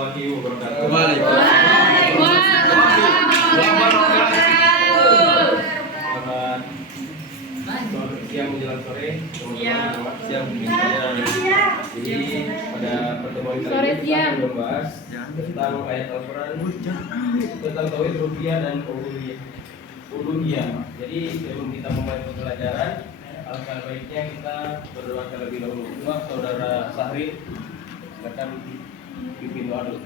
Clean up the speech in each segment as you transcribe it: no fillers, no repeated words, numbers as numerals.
warahmatullahi wabarakatuh. Waalaikumsalam. Selamat siang menjelang sore. Selamat siang. Jadi pada pertemuan kali ini kita akan membahas tentang ayat Al-Quran tentang tauhid rububiyah dan uluhiyah. Jadi sebelum kita memulai pembelajaran, alangkah baiknya kita berdoa terlebih dahulu. Saudara Sahri, silakan pimpin doa dulu.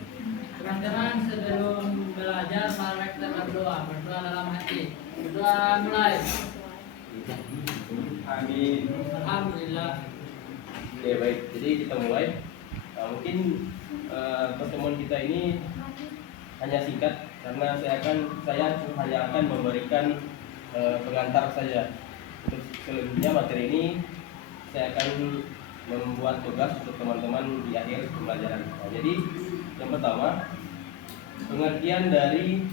Teman-teman, sebelum belajar mari kita berdoa dalam hati. Berdoa mulai. Amin. Alhamdulillah. Oke, baik. Jadi kita mulai. Mungkin pertemuan kita ini hanya singkat karena saya hanya akan memberikan pengantar saja. Untuk selanjutnya materi ini saya akan membuat tugas untuk teman-teman di akhir pembelajaran. Jadi yang pertama, pengertian dari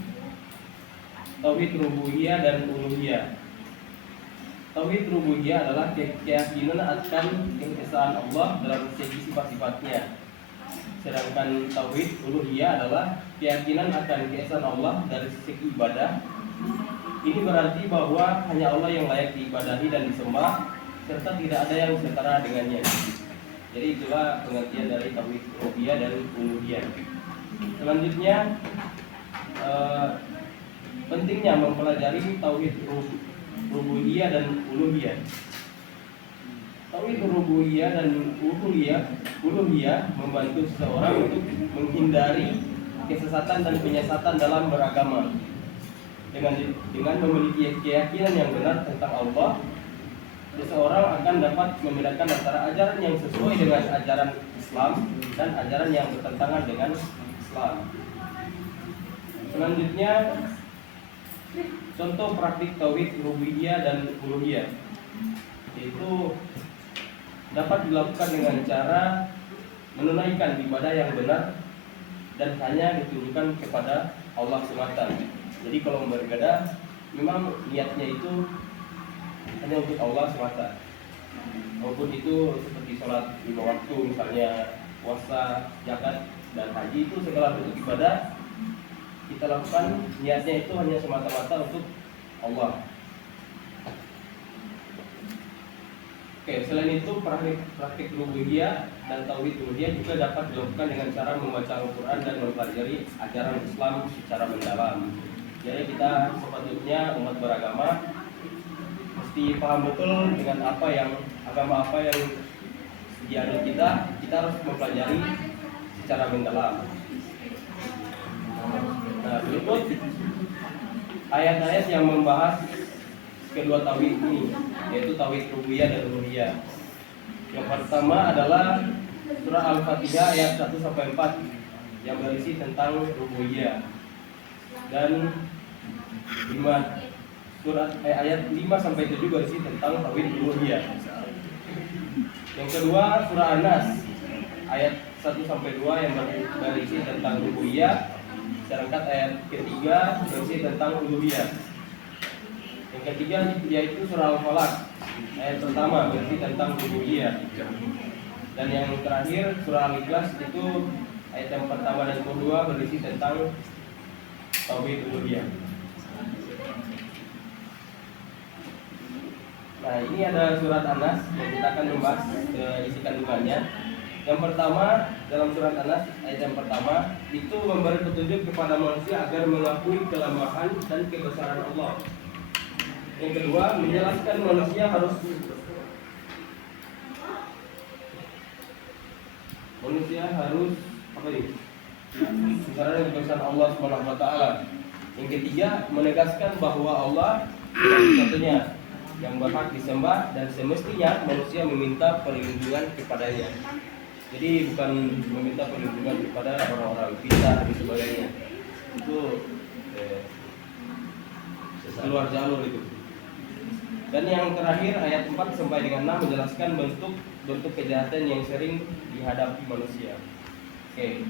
tauhid rububiyah dan uluhiyah. Tauhid rububiyah adalah keyakinan akan keesaan Allah dalam segi sifat-sifatnya. Sedangkan tauhid uluhiyah adalah keyakinan akan keesaan Allah dari segi ibadah. Ini berarti bahwa hanya Allah yang layak diibadahi dan disembah, serta tidak ada yang setara dengannya. Jadi itulah pengertian dari tauhid rububiyah dan uluhiyah. Selanjutnya, pentingnya mempelajari tauhid rububiyah dan uluhiyah. Tauhid rububiyah dan uluhiyah membantu seseorang untuk menghindari kesesatan dan penyesatan dalam beragama. Dengan memiliki keyakinan yang benar tentang Allah, seseorang akan dapat membedakan antara ajaran yang sesuai dengan ajaran Islam dan ajaran yang bertentangan dengan Islam. Selanjutnya, contoh praktik tauhid rububiyah dan uluhiyah, yaitu dapat dilakukan dengan cara menunaikan ibadah yang benar dan hanya ditujukan kepada Allah semata. Jadi kalau beribadah memang niatnya itu hanya untuk Allah semata. Maupun itu seperti sholat 5 waktu, misalnya puasa, zakat, dan haji, itu segala bentuk ibadah kita lakukan niatnya itu hanya semata-mata untuk Allah. Oke, selain itu praktik rububiyah dan tauhid uluhiyah juga dapat dilakukan dengan cara membaca Al-Quran dan mempelajari ajaran Islam secara mendalam. Jadi kita sepatutnya umat beragama mesti paham betul dengan agama apa yang dianut kita harus mempelajari secara mendalam. Nah, berikut ayat-ayat yang membahas kedua tauhid ini, yaitu tauhid rububiyah dan uluhiyah. Yang pertama adalah surah Al-Fatihah ayat 1-4 yang berisi tentang rububiyah, dan ayat 5-7 berisi tentang tauhid uluhiyah. Yang kedua surah An-Nas ayat 1-2 yang berisi tentang rububiyah, sedangkan ayat ketiga berisi tentang uluhiyah. Yang ketiga yaitu surah Al-Falaq ayat pertama berisi tentang rububiyah, dan yang terakhir surah Al-Ikhlas itu ayat yang pertama dan kedua berisi tentang tauhid uluhiyah. Nah, ini ada surat An-Nas yang kita akan membahas isi kandungannya. Yang pertama, dalam surat An-Nas ayat yang pertama itu memberi petunjuk kepada manusia agar mengakui kelemahan dan kebesaran Allah. Yang kedua, menjelaskan manusia harus apa ini? Kebesaran dan kebesaran Allah Subhanahu wa taala. Yang ketiga, menegaskan bahwa Allah satu-satunya yang berhak disembah dan semestinya manusia meminta perlindungan kepadanya. Jadi bukan meminta perlindungan kepada orang-orang pisah dan sebagainya. Itu keluar jalur itu. Dan yang terakhir ayat 4 sampai dengan 6 menjelaskan bentuk kejahatan yang sering dihadapi manusia. Oke.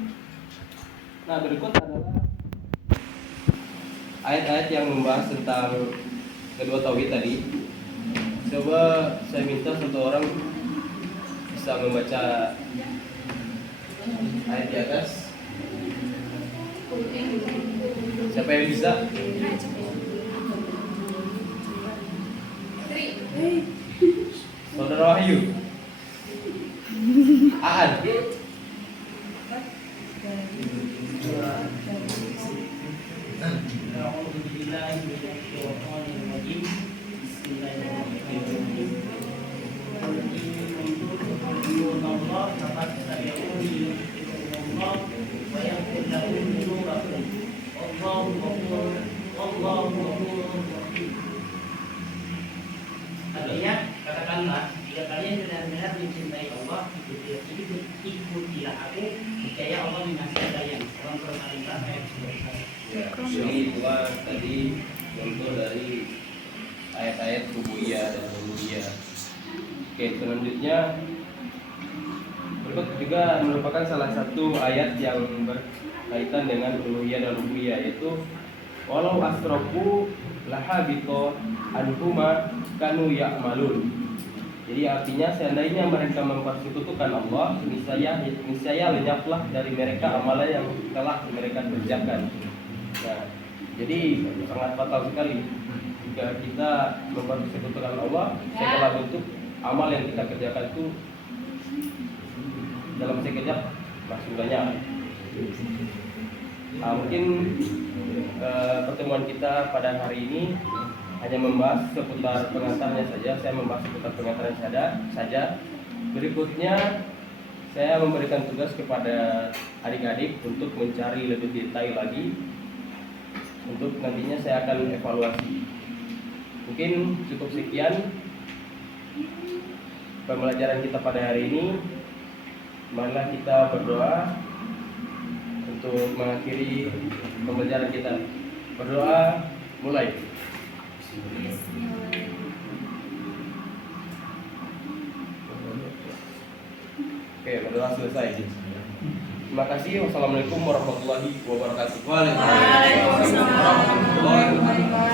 Nah, berikut adalah ayat-ayat yang membahas tentang kedua tauhid tadi. Coba saya minta satu orang bisa membaca ayat di atas. Siapa yang bisa? Saudara Wahyu. Aan. Artinya, katakanlah, jika kalian benar-benar mencintai Allah, ikutilah aku, percaya Allah mengasihi kalian. Orang Al-Imran ayat 11. Ya, jadi dua tadi contoh dari ayat-ayat rububiyah dan uluhiyah. Oke, selanjutnya berikut juga merupakan salah satu ayat yang berkaitan dengan uluhiyah dan rububiyah, yaitu walau asrofu lahabito anhuma kanu ya'malun. Jadi artinya seandainya mereka mempersekutukan Allah, niscaya lenyaplah dari mereka amalan yang telah mereka kerjakan. Nah, jadi sangat fatal sekali jika kita mempersekutukan Allah, segala bentuk amal yang kita kerjakan itu dalam sekejap langsung lenyap. Mungkin pertemuan kita pada hari ini hanya membahas seputar pengantarnya saja. Saya membahas seputar pengantarnya saja. Berikutnya saya memberikan tugas kepada adik-adik untuk mencari lebih detail lagi. Untuk nantinya saya akan evaluasi. Mungkin cukup sekian pembelajaran kita pada hari ini. Marilah kita berdoa untuk mengakhiri pembelajaran kita. Berdoa, mulai. Oke, berdoa selesai. Terima kasih. Wassalamualaikum warahmatullahi wabarakatuh. Waalaikumsalam warahmatullahi wabarakatuh.